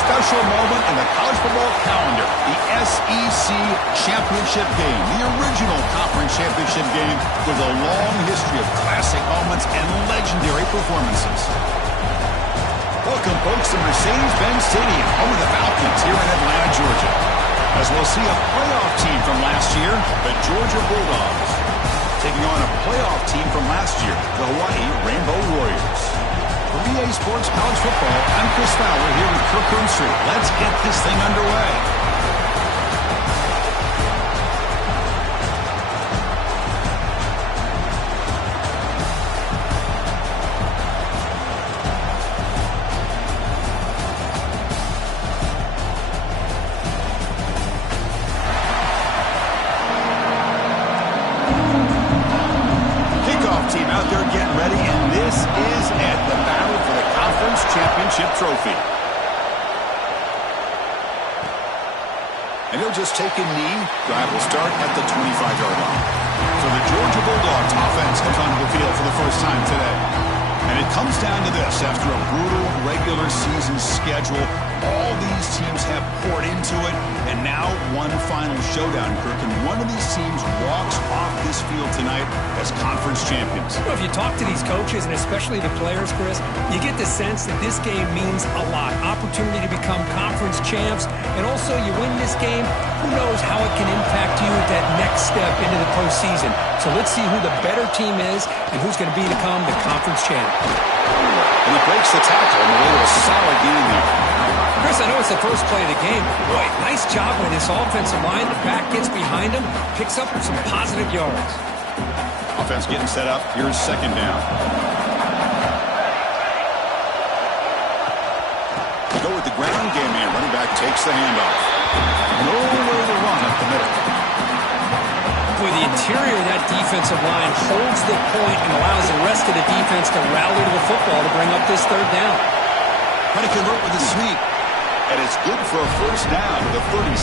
special moment in the college football calendar, the SEC Championship game, the original conference championship game with a long history of classic moments and legendary performances. Welcome, folks, to Mercedes-Benz Stadium, home of the Falcons here in Atlanta, Georgia, as we'll see a playoff team from last year, the Georgia Bulldogs, taking on a playoff team from last year, the Hawaii Rainbow Warriors. For EA Sports College Football, I'm Chris Fowler here with Kirk Herbstreit. Let's get this thing underway. Trophy. And he'll just take a knee. Drive will start at the 25-yard line. So the Georgia Bulldogs offense comes onto the field for the first time today. And it comes down to this. After a brutal regular season schedule, all these teams have poured into it. And now one final showdown, Kirk. And one of these teams walks off this field tonight as conference champions. Well, if you talk to these coaches, and especially the players, Chris, you get the sense that this game means a lot. Opportunity to become conference champs. And also, you win this game, who knows how it can impact you at that next step into the postseason. So let's see who the better team is and who's going to become the conference champ. And he breaks the tackle and away with a solid gain there. Chris, I know it's the first play of the game. Boy, nice job by this offensive line. The back gets behind him, picks up some positive yards. Offense getting set up. Here's second down. Go with the ground game here. Running back takes the handoff. Nowhere to run up the middle. Boy, the interior of that defensive line holds the point and allows the rest of the defense to rally to the football to bring up this third down. Trying to convert with a sweep. And it's good for a first down to the 36.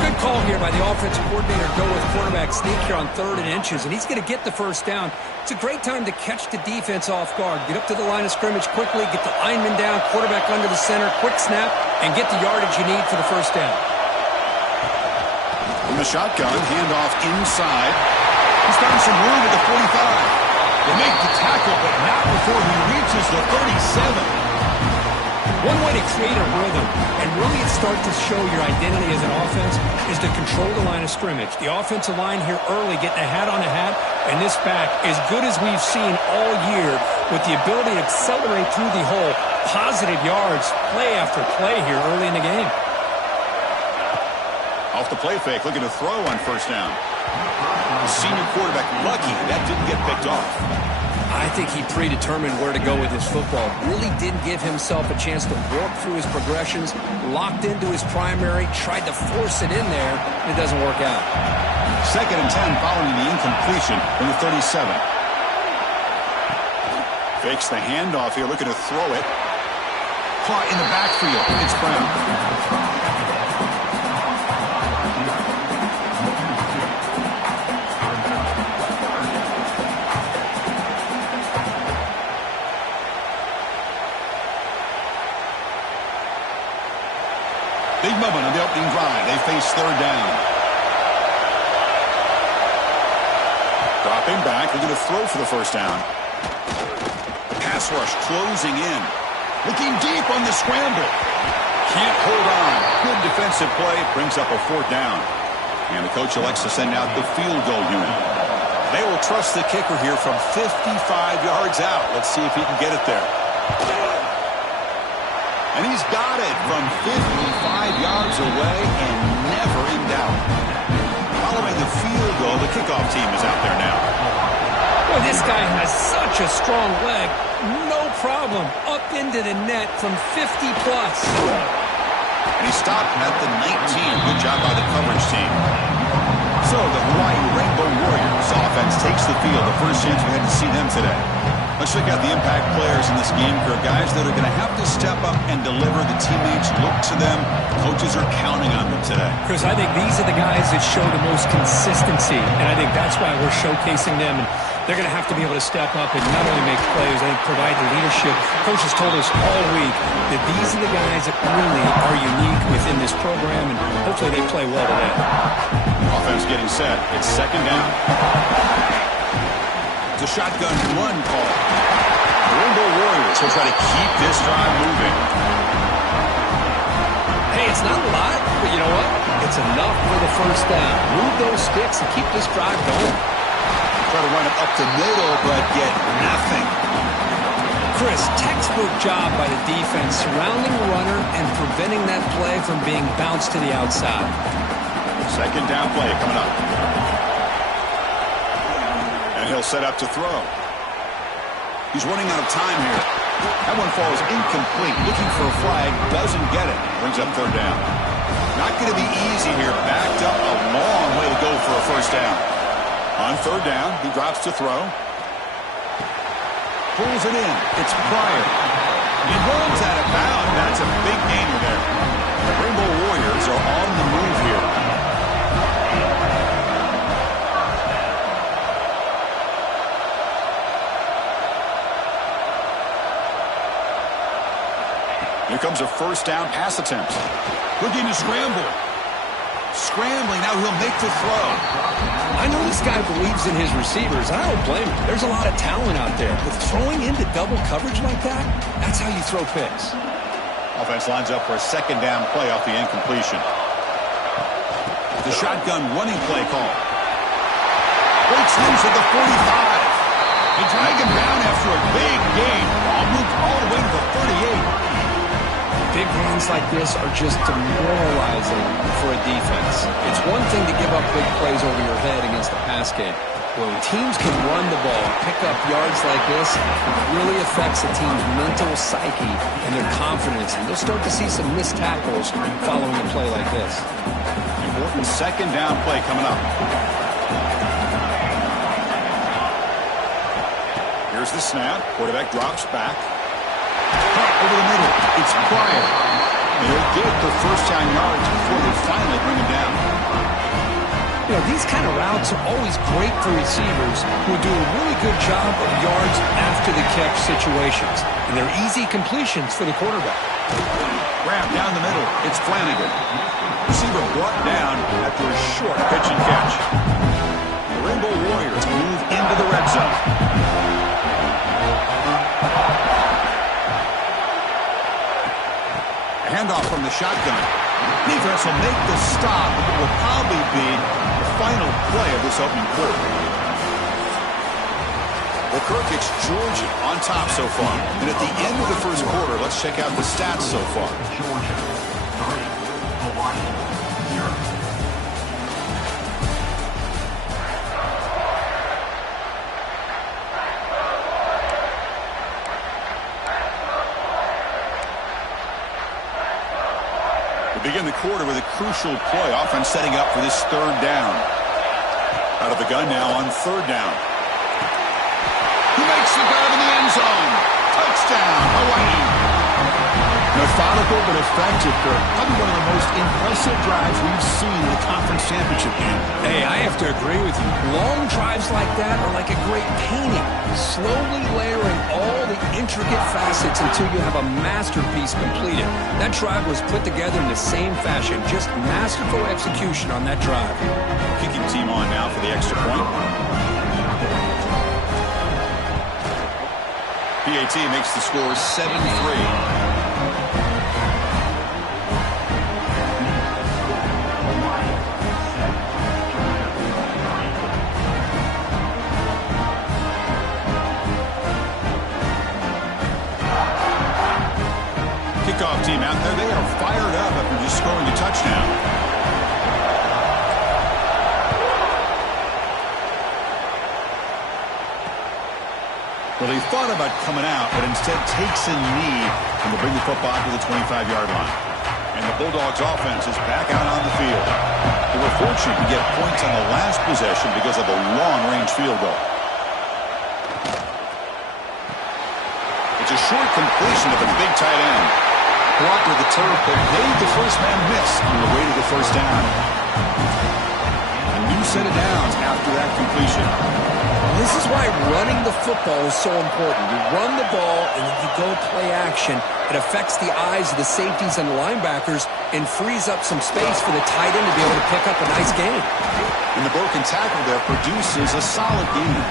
Good call here by the offensive coordinator. Go with quarterback sneak here on 3rd and inches, and he's going to get the first down. It's a great time to catch the defense off guard. Get up to the line of scrimmage quickly, get the lineman down, quarterback under the center, quick snap, and get the yardage you need for the first down. In the shotgun, handoff inside. He's found some room at the 45. They make the tackle, but not before he reaches the 37. One way to create a rhythm and really start to show your identity as an offense is to control the line of scrimmage. The offensive line here early getting a hat on a hat, and this back, as good as we've seen all year, with the ability to accelerate through the hole, positive yards, play after play here early in the game. Off the play fake, looking to throw on first down. The senior quarterback lucky that didn't get picked off. I think he predetermined where to go with his football. Really didn't give himself a chance to walk through his progressions, locked into his primary, tried to force it in there, and it doesn't work out. 2nd and 10 following the incompletion from the 37. Fakes the handoff here, looking to throw it. Caught in the backfield. It's Brown. Big moment on the opening drive. They face 3rd down. Dropping back. They're going to throw for the first down. Pass rush closing in. Looking deep on the scramble. Can't hold on. Good defensive play. Brings up a 4th down. And the coach elects to send out the field goal unit. They will trust the kicker here from 55 yards out. Let's see if he can get it there. And he's got it from 55 yards away and never in doubt. Following the field goal, the kickoff team is out there now. Boy, this guy has such a strong leg. No problem. Up into the net from 50-plus. And he stopped at the 19. Good job by the coverage team. So the Hawaii Rainbow Warriors offense takes the field. The first chance we had to see them today. Let's check out the impact players in this game, Kirk. Guys that are going to have to step up and deliver. The teammates look to them. Coaches are counting on them today. Chris, I think these are the guys that show the most consistency, and I think that's why we're showcasing them. And they're going to have to be able to step up and not only make plays, I think provide the leadership. Coaches told us all week that these are the guys that really are unique within this program, and hopefully they play well today. Offense getting set. It's second down. It's a shotgun run call. The Rainbow Warriors will try to keep this drive moving. Hey, it's not a lot, but you know what? It's enough for the first down. Move those sticks and keep this drive going. Try to run it up the middle, but get nothing. Chris, textbook job by the defense surrounding the runner and preventing that play from being bounced to the outside. Second down play coming up. And he'll set up to throw. He's running out of time here. That one falls incomplete. Looking for a flag. Doesn't get it. Brings up third down. Not going to be easy here. Backed up a long way to go for a first down. On third down, he drops to throw. Pulls it in. It's Pryor. He runs out of bounds. That's a big gainer there. The Rainbow Warriors are on the move here. Here comes a first down pass attempt. Looking to scramble. Scrambling, now he'll make the throw. I know this guy believes in his receivers. I don't blame him. There's a lot of talent out there. But throwing into double coverage like that, that's how you throw picks. Offense lines up for a second down play off the incompletion. The shotgun running play call. Breaks loose at the 45. They drag him down after a big gain. Ball moved all the way to the 38. Big runs like this are just demoralizing for a defense. It's one thing to give up big plays over your head against the pass game. When teams can run the ball, pick up yards like this, it really affects the team's mental psyche and their confidence. And you'll start to see some missed tackles following a play like this. Important second down play coming up. Here's the snap. Quarterback drops back. Over the middle, it's Pryor. They'll get the first down yards before they finally bring him down. You know, these kind of routes are always great for receivers who do a really good job of yards after the catch situations. And they're easy completions for the quarterback. Grab down the middle, it's Flanagan. Receiver brought down after a short pitch and catch. The Rainbow Warriors move into the red zone. Handoff from the shotgun. Defense will make the stop. It will probably be the final play of this opening quarter. Well, Kirk, it's Georgia on top so far. And at the end of the first quarter, let's check out the stats so far. Georgia 3, Hawaii 0. Begin the quarter with a crucial play. Offense setting up for this third down. Out of the gun now on third down. He makes the grab in the end zone. Touchdown, Hawaii. Methodical but effective, Kirk. Probably one of the most impressive drives we've seen in the conference championship game. Hey, I have to agree with you. Long drives like that are like a great painting. Slowly layering all the intricate facets until you have a masterpiece completed. That drive was put together in the same fashion. Just masterful execution on that drive. Kicking team on now for the extra point. PAT makes the score 7-3. Kickoff team out there. They are fired up after just scoring a touchdown. Well, he thought about coming out, but instead takes a knee and will bring the football to the 25-yard line. And the Bulldogs offense is back out on the field. They were fortunate to get points on the last possession because of a long-range field goal. short completion to the big tight end. Blocked with the turf, but made the first man miss on the way to the first down. A new set of downs after that completion. This is why running the football is so important. You run the ball, and then you go play action. It affects the eyes of the safeties and the linebackers and frees up some space for the tight end to be able to pick up a nice gain. And the broken tackle there produces a solid gain.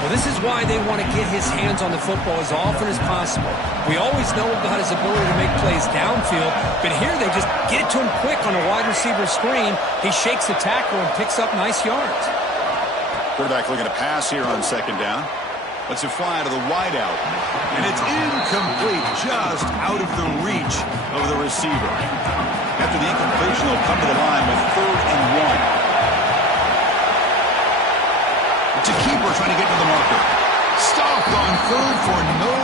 Well, this is why they want to get his hands on the football as often as possible. We always know about his ability to make plays downfield, but here they just get it to him quick on a wide receiver screen. He shakes the tackle and picks up nice yards. Quarterback looking to pass here on second down. Lets it fly to the wideout. And it's incomplete, just out of the reach of the receiver. After the incompletion, they'll come to the line with 3rd and 1. It's a keeper trying to get to the marker. Stopped on 3rd for no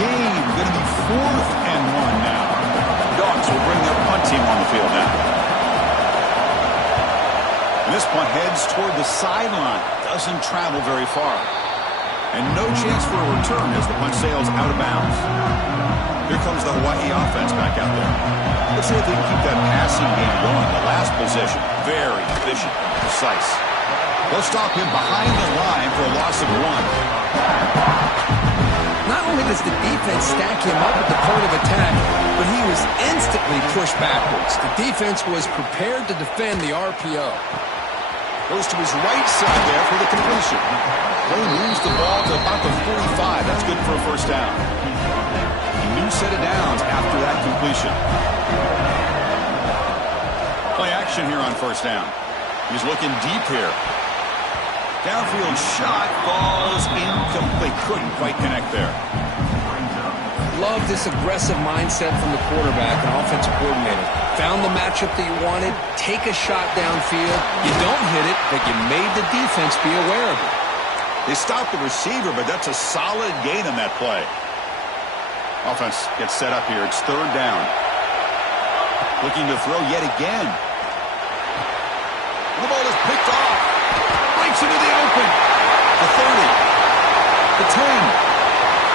gain. Going to be 4th and 1 now. The Dogs will bring their punt team on the field now. And this punt heads toward the sideline. Doesn't travel very far. And no chance for a return as the punt sails out of bounds. Here comes the Hawaii offense back out there. Let's see if they can keep that passing game going. The last possession, very efficient and precise. They'll stop him behind the line for a loss of 1. Not only does the defense stack him up at the point of attack, but he was instantly pushed backwards. The defense was prepared to defend the RPO. Goes to his right side there for the completion. Lane moves the ball to about the 45. That's good for a first down. A new set of downs after that completion. Play action here on first down. He's looking deep here. Downfield shot falls incomplete. Couldn't quite connect there. Love this aggressive mindset from the quarterback and offensive coordinator. Found the matchup that you wanted. Take a shot downfield. You don't hit it, but you made the defense be aware of it. They stopped the receiver, but that's a solid gain on that play. Offense gets set up here. It's 3rd down. Looking to throw yet again. The ball is picked off. Breaks into the open. The 30. The 10.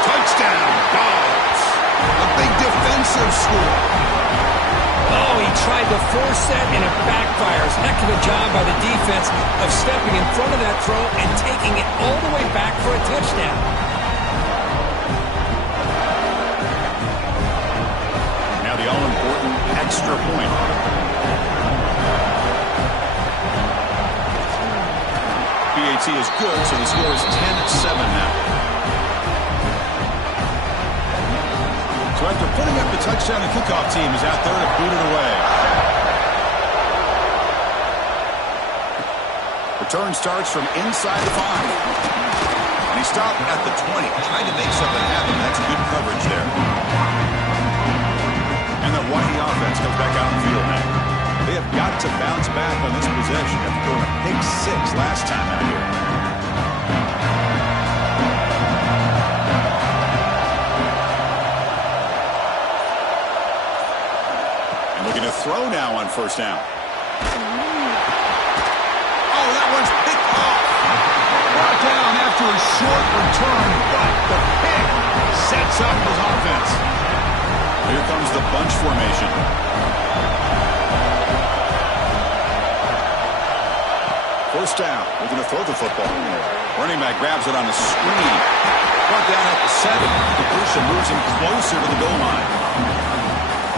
Touchdown, Dogs. A big defensive score. Oh, he tried to force that, and it backfires. Heck of a job by the defense of stepping in front of that throw and taking it all the way back for a touchdown. Now the all-important extra point. PAT is good, so the score is 10-7 now. So after putting up the touchdown, the kickoff team is out there to boot it away. Return starts from inside the 5. And he stopped at the 20, trying to make something happen. That's good coverage there. And the Hawaii offense comes back out in the field now. They have got to bounce back on this possession after throwing a pick 6 last time out here. And looking to throw now on first down. Oh, that one's picked off. Brought down after a short return, but the pick sets up his offense. Here comes the bunch formation. First down, looking to throw the football. Running back grabs it on the screen. Brought down at the 7. The Completion moves him closer to the goal line.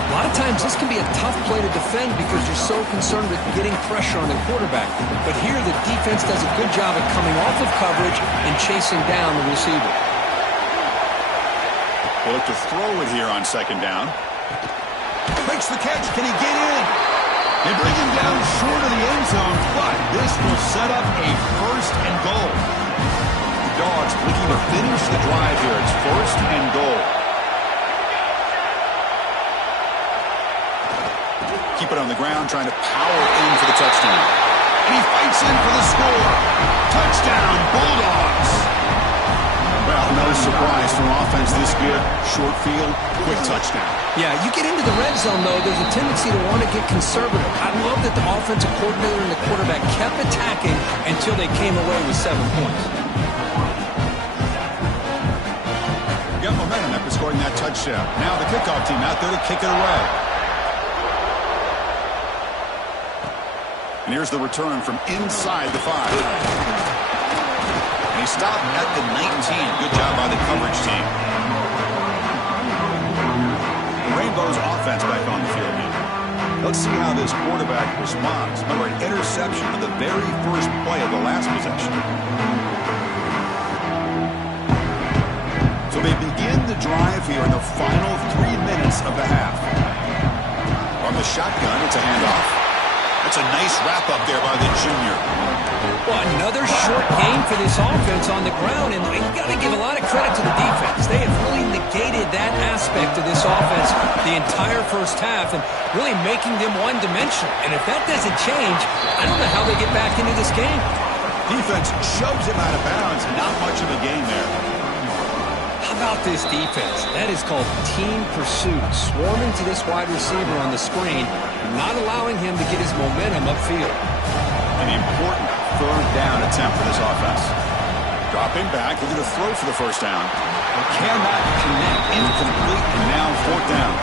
A lot of times this can be a tough play to defend because you're so concerned with getting pressure on the quarterback. But here the defense does a good job at coming off of coverage and chasing down the receiver. They look to throw it here on second down. Makes the catch. Can he get in? They bring him down short of the end zone, but this will set up a 1st and goal. The Dogs looking to finish the drive here. It's 1st and goal. Keep it on the ground, trying to power in for the touchdown. And he fights in for the score. Touchdown, Bulldogs. Well, no surprise from offense this good. Short field, quick touchdown. Yeah, you get into the red zone, though, there's a tendency to want to get conservative. I love that the offensive coordinator and the quarterback kept attacking until they came away with 7 points. got momentum after scoring that touchdown. Now the kickoff team out there to kick it away. And here's the return from inside the 5. And he stopped at the 19. Good job by the coverage team. The Rainbows offense back on the field here. Let's see how this quarterback responds. Remember, an interception on the very first play of the last possession. So they begin the drive here in the final 3 minutes of the half. On the shotgun, it's a handoff. That's a nice wrap-up there by the junior. Well, another short gain for this offense on the ground, and you got to give a lot of credit to the defense. They have really negated that aspect of this offense the entire first half and really making them one-dimensional. And if that doesn't change, I don't know how they get back into this game. Defense shoves him out of bounds. Not much of a gain there. How about this defense? That is called team pursuit. Swarming to this wide receiver on the screen, not allowing him to get his momentum upfield. An important third down attempt for this offense. Dropping back, looking to throw for the first down. Cannot connect, incomplete, and now fourth down.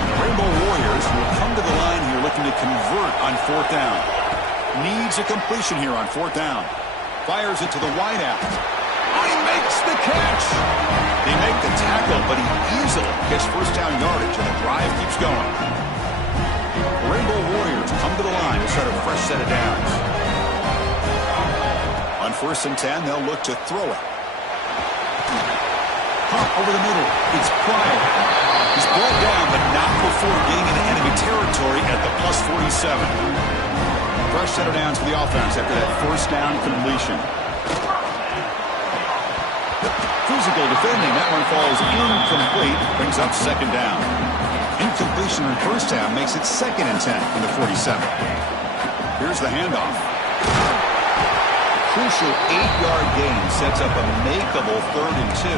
The Rainbow Warriors will come to the line here looking to convert on fourth down. Needs a completion here on fourth down. Fires it to the wideout. Oh, he makes the catch. They make the tackle, but he easily gets first down yardage, and the drive keeps going. The Rainbow Warriors come to the line to start a fresh set of downs. On 1st and 10, they'll look to throw it. Pump over the middle. It's Pryor. He's brought down, but not before getting into enemy territory at the plus 47. Fresh set of downs for the offense after that first down completion. Physical defending. That one falls incomplete. Brings up second down. Incompletion in first down makes it 2nd and 10 from the 47. Here's the handoff. Crucial 8-yard gain sets up a makeable 3rd and 2.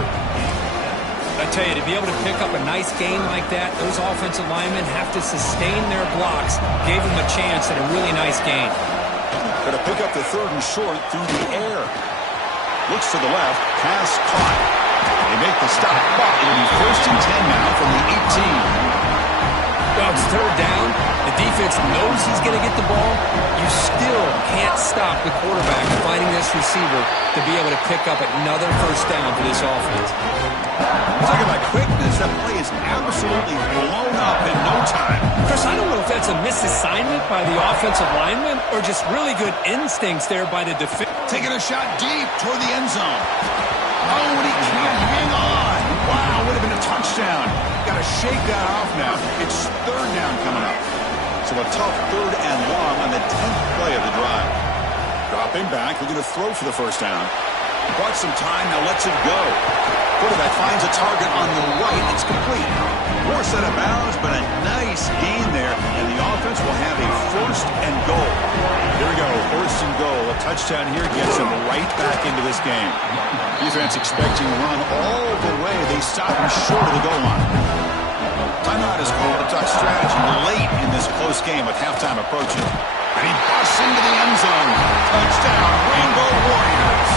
I tell you, to be able to pick up a nice gain like that, those offensive linemen have to sustain their blocks. Gave them a chance at a really nice gain. Going to pick up the 3rd and short through the air. Looks to the left. Pass caught. They make the stop. But it'll be 1st and 10 now from the 18. Well, it's 3rd down. The defense knows he's going to get the ball. You still can't stop the quarterback finding this receiver to be able to pick up another first down for this offense. Talk about quickness. That play is absolutely blown up in no time. Chris, I don't know if that's a misassignment by the offensive lineman or just really good instincts there by the defense. Taking a shot deep toward the end zone. Oh, and he can't hang on. Wow, would have been a touchdown. Got to shake that off now. It's 3rd down coming up. So a tough 3rd and long on the 10th play of the drive. Dropping back, looking to throw for the first down. Bought some time, now lets it go. Quarterback finds a target on the right. It's complete. More set of bounds, but a nice gain there, and the offense will have a 1st and goal. Here we go, 1st and goal. A touchdown here gets them right back into this game. Defense expecting to run all the way. They stop him short of the goal line. Timeout is called to talk strategy late in this close game with halftime approaching. And he busts into the end zone. Touchdown, Rainbow Warriors.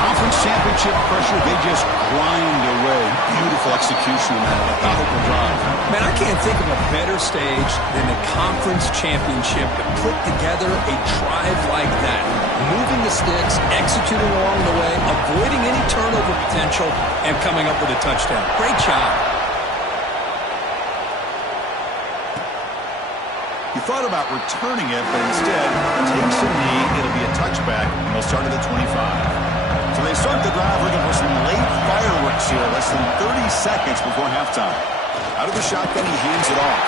Conference championship pressure, they just grind away. Beautiful execution on that methodical drive. Man, I can't think of a better stage than the conference championship to put together a drive like that. Moving the sticks, executing along the way, avoiding any turnover potential, and coming up with a touchdown. Great job. He thought about returning it, but instead takes a knee. It'll be a touchback, and they'll start at the 25. So they start the drive looking for some late fireworks here, less than 30 seconds before halftime. Out of the shotgun, he hands it off.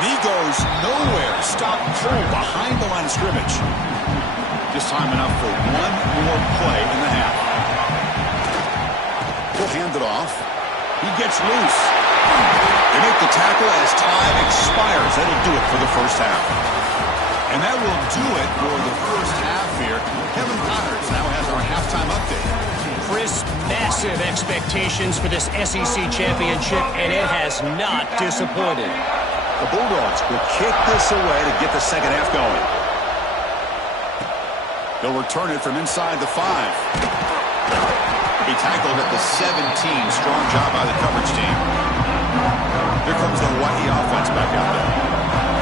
And he goes nowhere. Stop cold behind the line of scrimmage. Just time enough for one more play in the half. He'll hand it off. He gets loose. They make the tackle as time expires. That'll do it for the first half. And that will do it for the first half here. Kevin Connors now has our halftime update. Chris, massive expectations for this SEC championship, and it has not disappointed. The Bulldogs will kick this away to get the second half going. They'll return it from inside the 5. He tackled at the 17. Strong job by the coverage team. Here comes the Hawaii offense back out there.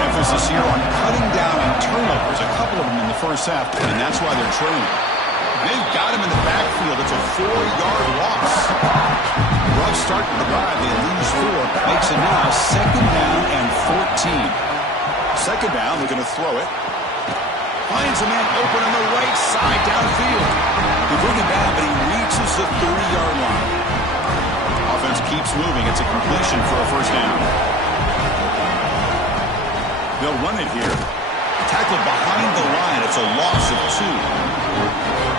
Emphasis here on cutting down on turnovers, a couple of them in the first half, and that's why they're trailing. They've got him in the backfield. It's a 4-yard loss. Rough start to the drive. They lose 4. Makes it now 2nd down and 14. 2nd down, they're going to throw it. Finds a man open on the right side downfield. They bring him down, but he reaches the 30-yard line. Offense keeps moving. It's a completion for a 1st down. They'll run it here. Tackled behind the line. It's a loss of 2.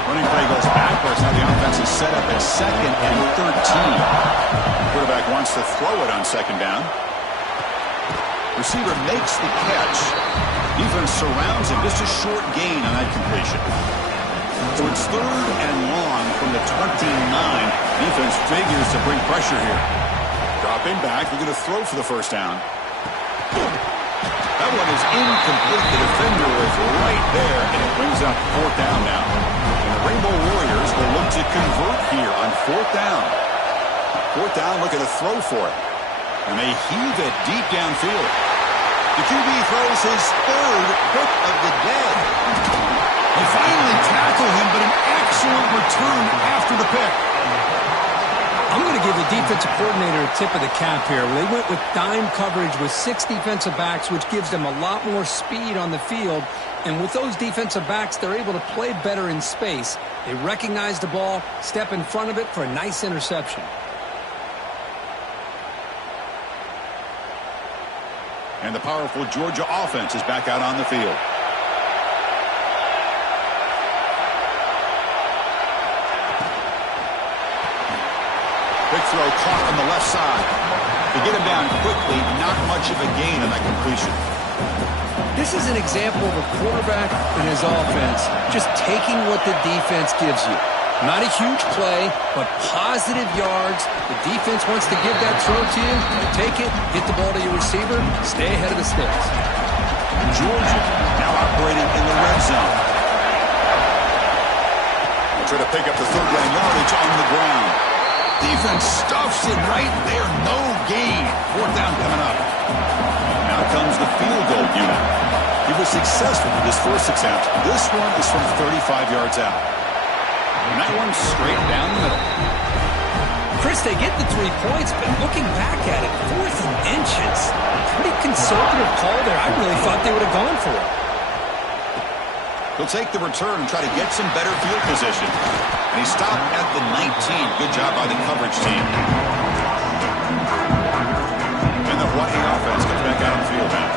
Running play goes backwards. Now the offense is set up at 2nd and 13. Quarterback wants to throw it on 2nd down. Receiver makes the catch. Defense surrounds him. Just a short gain on that completion. So it's 3rd and long from the 29. Defense figures to bring pressure here. Dropping back. They're going to throw for the 1st down. That one is incomplete. The defender was right there, and it brings up 4th down now. And the Rainbow Warriors will look to convert here on 4th down. 4th down, looking to throw for it. And they heave it deep downfield. The QB throws his 3rd pick of the day. They finally tackle him, but an excellent return after the pick. I'm going to give the defensive coordinator a tip of the cap here. They went with dime coverage with 6 defensive backs, which gives them a lot more speed on the field. And with those defensive backs, they're able to play better in space. They recognize the ball, step in front of it for a nice interception. And the powerful Georgia offense is back out on the field. Big throw caught on the left side. They get him down quickly. Not much of a gain on that completion. This is an example of a quarterback and his offense just taking what the defense gives you. Not a huge play, but positive yards. The defense wants to give that throw to you. You take it, get the ball to your receiver, stay ahead of the sticks. Georgia now operating in the red zone. They'll try to pick up the 3rd down yardage on the ground. Defense stuffs it right there. No gain. 4th down coming up. Now comes the field goal unit. He was successful with his 1st attempt. This one is from 35 yards out. And that one's straight down the middle. Chris, they get the 3 points, but looking back at it, 4th and inches. Pretty conservative call there. I really thought they would have gone for it. He'll take the return and try to get some better field position. And he stopped at the 19. Good job by the coverage team. And the Hawaii offense comes back out on the field now.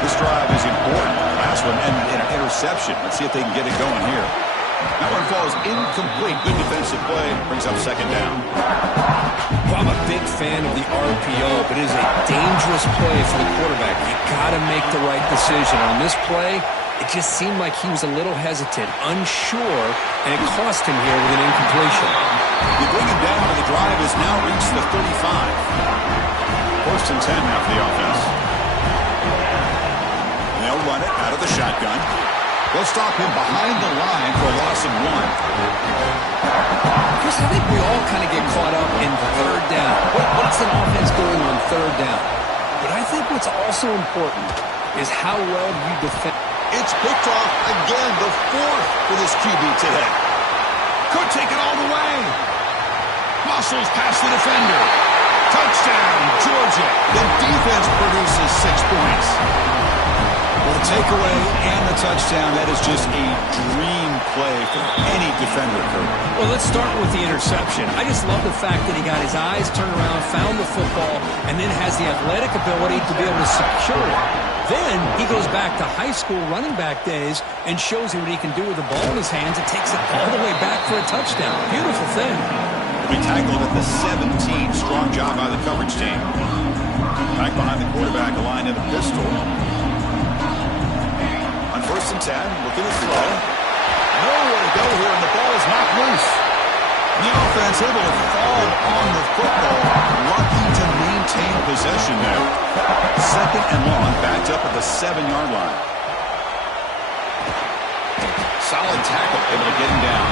This drive is important. Last one ended in an interception. Let's see if they can get it going here. That one falls incomplete. Good defensive play. Brings up 2nd down. Well, I'm a big fan of the RPO, but it is a dangerous play for the quarterback. You got to make the right decision. On this play, it just seemed like he was a little hesitant, unsure, and it cost him here with an incompletion. You bring him down, and the drive has now reached the 35. 1st and 10 now for the offense. And they'll run it out of the shotgun. They'll stop him behind the line for a loss of 1. Chris, I think we all kind of get caught up in 3rd down. What's an offense doing on 3rd down? But I think what's also important is how well you defend. It's picked off again, the 4th for this QB today. Could take it all the way. Muscles past the defender. Touchdown, Georgia. The defense produces 6 points. Well, the takeaway and the touchdown, that is just a dream play for any defender, Kurt. Well, let's start with the interception. I just love the fact that he got his eyes turned around, found the football, and then has the athletic ability to be able to secure it. Then he goes back to high school running back days and shows you what he can do with the ball in his hands and takes it all the way back for a touchdown. Beautiful thing. We tackled at the 17. Strong job by the coverage team. Back behind the quarterback, a line in the pistol. On 1st and 10, looking to throw. Nowhere to go here, and the ball is knocked loose. The offense able to fall on the football. Lucky to maintain possession there. 2nd and long, backed up at the 7-yard line. Solid tackle, able to get him down.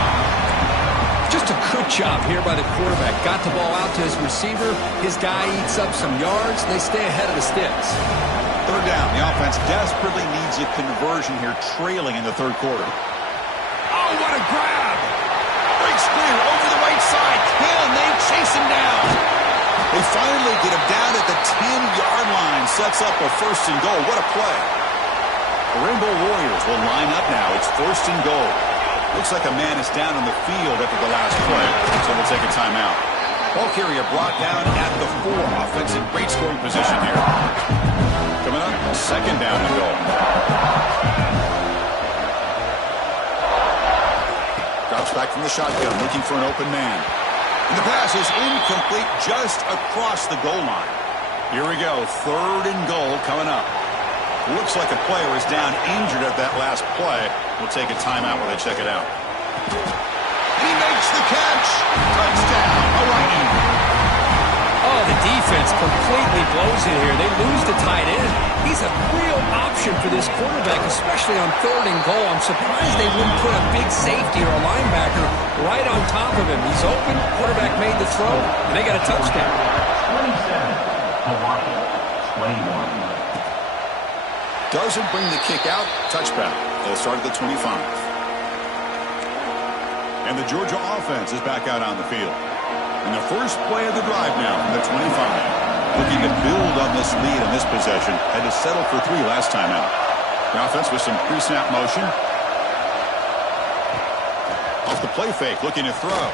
Just Just a good job here by the quarterback. Got the ball out to his receiver. His guy eats up some yards. They stay ahead of the sticks. Third down. The offense desperately needs a conversion here, trailing in the third quarter. Oh, what a grab! Breaks clear over the right side. Can they chase him down? They finally get him down at the 10-yard line. Sets up a first and goal. What a play. The Rainbow Warriors will line up now. It's first and goal. Looks like a man is down on the field after the last play, so we'll take a timeout. Ball carrier brought down at the 4. Offense in great scoring position here. Coming up, second down and goal. Drops back from the shotgun, looking for an open man. And the pass is incomplete just across the goal line. Here we go, third and goal coming up. Looks like a player is down injured at that last play. We'll take a timeout while they check it out. He makes the catch. Touchdown, Hawaii. Oh, the defense completely blows it here. They lose the tight end. He's a real option for this quarterback, especially on third and goal. I'm surprised they wouldn't put a big safety or a linebacker right on top of him. He's open. Quarterback made the throw, and they got a touchdown. 27, Hawaii, 21. Doesn't bring the kick out. Touchback. They'll start at the 25. And the Georgia offense is back out on the field. And the first play of the drive now from the 25. Looking to build on this lead in this possession. Had to settle for 3 last time out. The offense with some pre-snap motion. Off the play fake. Looking to throw.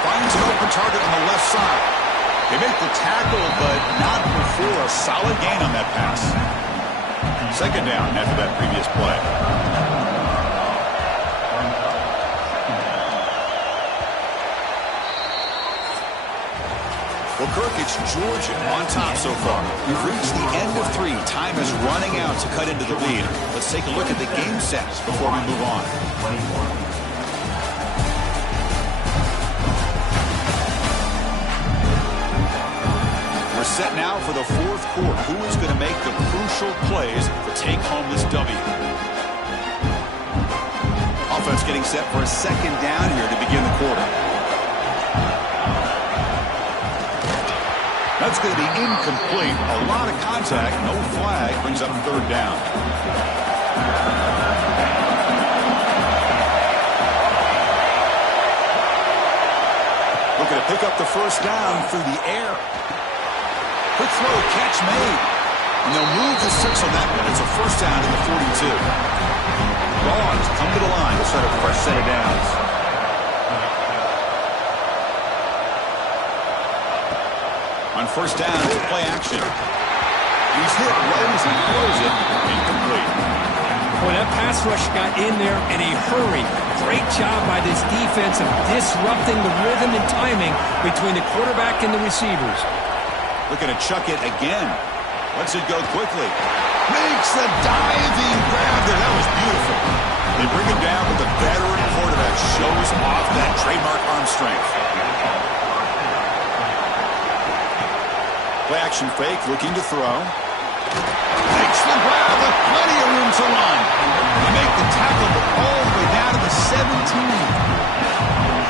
Finds an open target on the left side. They make the tackle, but not before a solid gain on that pass. Second down after that previous play. Well, Kirk, it's Georgia on top so far. We've reached the end of 3. Time is running out to cut into the lead. Let's take a look at the game sets before we move on. Set now for the fourth quarter. Who is going to make the crucial plays to take home this W? Offense getting set for a second down here to begin the quarter. That's going to be incomplete. A lot of contact, no flag, brings up third down. Looking to pick up the first down through the air. Quick throw, catch made. And they'll move the 6 on that one. It's a first down to the 42. Rawls come to the line to start a fresh set of downs. On first down, it's play action. He's hit right as he throws it. Incomplete. Boy, that pass rush got in there in a hurry. Great job by this defense of disrupting the rhythm and timing between the quarterback and the receivers. Looking to chuck it again. Lets it go quickly. Makes the diving grab there. That was beautiful. They bring him down, but the veteran quarterback shows off that trademark arm strength. Play action fake, looking to throw. Makes the grab with plenty of room to run. They make the tackle, but all the way down to the 17.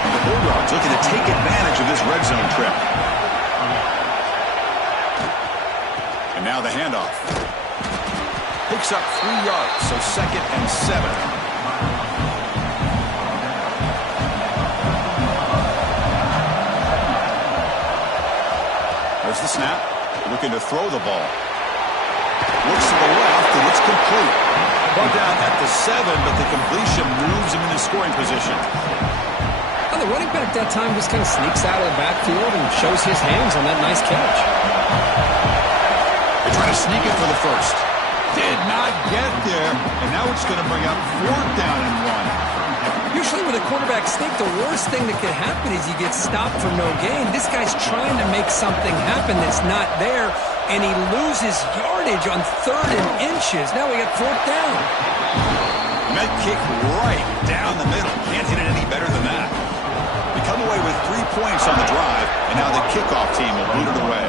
The Bulldogs looking to take advantage of this red zone trip. And now the handoff. Picks up 3 yards, so second and 7. There's the snap. Looking to throw the ball. Looks to the left, and it's complete. Ball down at the 7, but the completion moves him into scoring position. Well, the running back that time just kind of sneaks out of the backfield and shows his hands on that nice catch. They try to sneak it for the first. Did not get there, and now it's going to bring up fourth down and 1. Usually with a quarterback sneak, the worst thing that could happen is you get stopped for no gain. This guy's trying to make something happen that's not there, and he loses yardage on 3rd and inches. Now we got 4th down. Met kick right down the middle. Can't hit it any better than that. We come away with 3 points on the drive, and now the kickoff team will boot it away.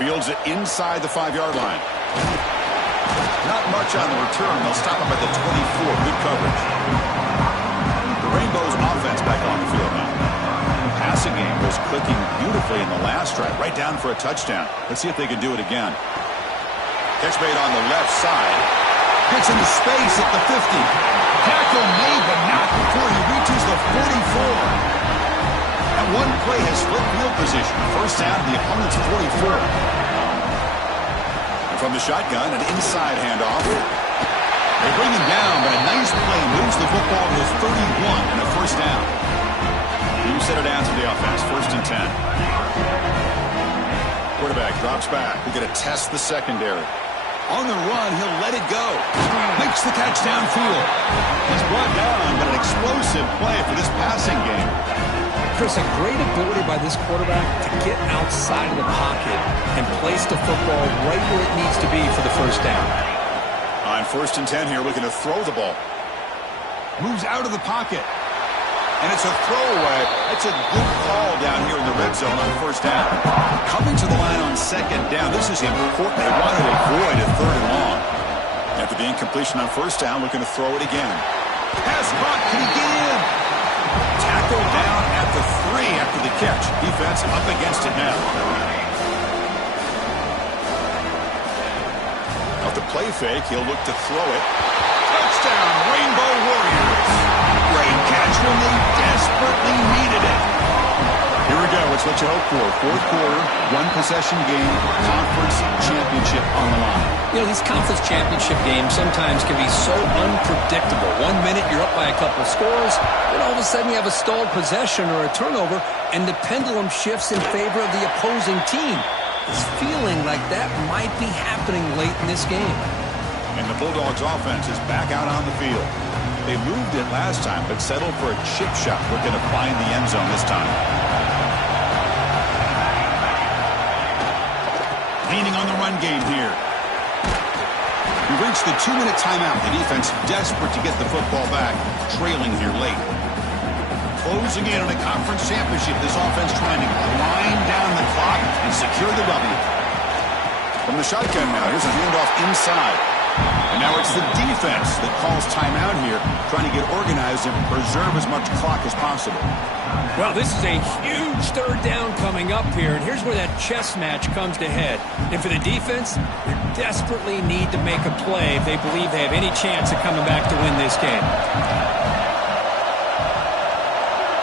Fields it inside the 5-yard line. Not much on the return. They'll stop him at the 24. Good coverage. Rainbow's offense back on the field now. The passing game was clicking beautifully in the last drive, right down for a touchdown. Let's see if they can do it again. Catch made on the left side. Gets into space at the 50. Tackle made, but not before he reaches the 44. That one play has flipped field position. First down to the opponent's 44. And from the shotgun, an inside handoff. They bring him down, but a nice play moves the football to the 31 and a first down. You set it down to the offense. First and 10. Quarterback drops back. We're going to test the secondary. On the run, he'll let it go. Makes the catch downfield. He's brought down, but an explosive play for this passing game. Chris, a great ability by this quarterback to get outside of the pocket and place the football right where it needs to be for the first down. On first and 10 here, looking to throw the ball. Moves out of the pocket. And it's a throwaway. That's a good call down here in the red zone on first down. Coming to the line on second down. This is important. They want to avoid a third and long. After the incompletion on first down, looking to throw it again. Pass caught. Can he get in? Tackled down at the 3 after the catch. Defense up against it now. Off the play fake, he'll look to throw it. Touchdown, Rainbow Warriors. Great catch when they desperately needed it. Here we go. It's what you hope for. Fourth quarter, one-possession game, conference championship on the line. You know, these conference championship games sometimes can be so unpredictable. 1 minute you're up by a couple scores, then all of a sudden you have a stalled possession or a turnover, and the pendulum shifts in favor of the opposing team. It's feeling like that might be happening late in this game. And the Bulldogs offense is back out on the field. They moved it last time, but settled for a chip shot. We're going to find the end zone this time. Leaning on the run game here. We reached the 2-minute timeout. The defense desperate to get the football back, trailing here late. Closing in on a conference championship, this offense trying to grind down the clock and secure the W. From the shotgun now, here's a handoff inside. And now it's the defense that calls timeout here, trying to get organized and preserve as much clock as possible. Well, this is a huge third down coming up here, and here's where that chess match comes to head. And for the defense, they desperately need to make a play if they believe they have any chance of coming back to win this game.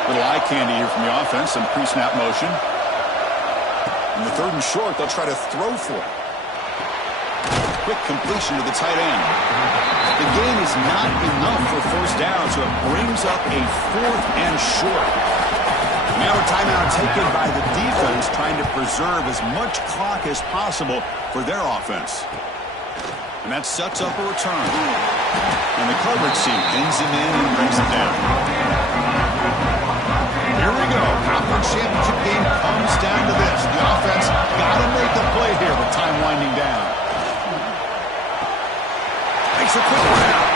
Little eye candy here from the offense, some pre-snap motion. In the third and short, they'll try to throw for it. Quick completion to the tight end. The gain is not enough for first down, so it brings up a fourth and short. Now a timeout taken by the defense, trying to preserve as much clock as possible for their offense. And that sets up a return. And the coverage team pins him in and brings him down. Here we go. Conference championship game comes down to this. The offense got to make a play here with time winding down. Makes a quick one out.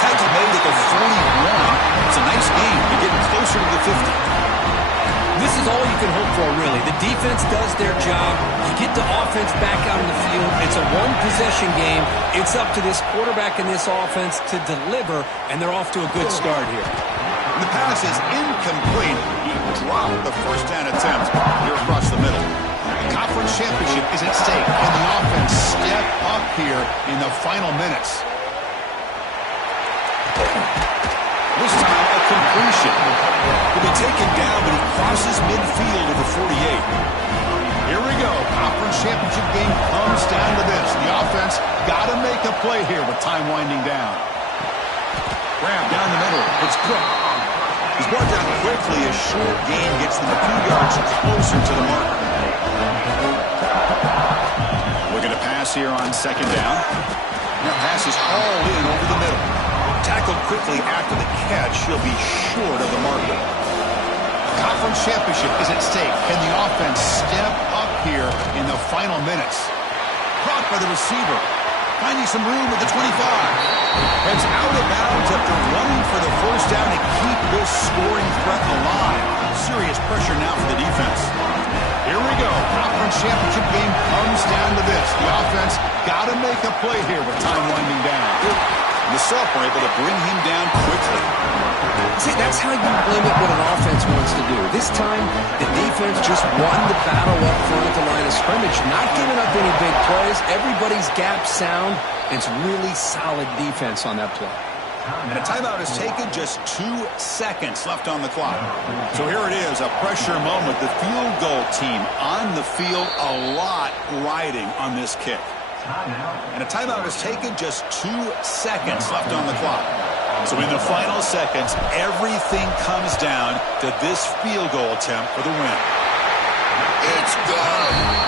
Tackle made at the 41. It's a nice game to get closer to the 50. This is all you can hope for, really. The defense does their job. You get the offense back out on the field. It's a one-possession game. It's up to this quarterback and this offense to deliver, and they're off to a good start here. The pass is incomplete. He dropped the first down attempt here across the middle. The conference championship is at stake. Can the offense step up here in the final minutes? This time, a completion. Will be taken down, but he crosses midfield to the 48. Here we go. Conference championship game comes down to this. The offense got to make a play here with time winding down. Grab down the middle. It's Cook. He's brought down quickly. A short gain gets them a few yards closer to the marker. Looking to pass here on second down. That pass is all in over the middle. Tackled quickly after the catch. He'll be short of the marker. The conference championship is at stake. Can the offense step up here in the final minutes? Caught by the receiver. Finding some room at the 25. Heads out of bounds after running for the first down to keep this scoring threat alive. Serious pressure now for the defense. Here we go. Conference championship game comes down to this. The offense got to make a play here with time winding down. The Salt were able to bring him down quickly. That's it. That's how you limit what an offense wants to do. This time, the defense just won the battle up front at the line of scrimmage, not giving up any big plays. Everybody's gap sound. It's really solid defense on that play. And a timeout is taken, just 2 seconds left on the clock. So here it is, a pressure moment. The field goal team on the field, a lot riding on this kick. And a timeout is taken, just 2 seconds left on the clock. So in the final seconds, everything comes down to this field goal attempt for the win. It's good.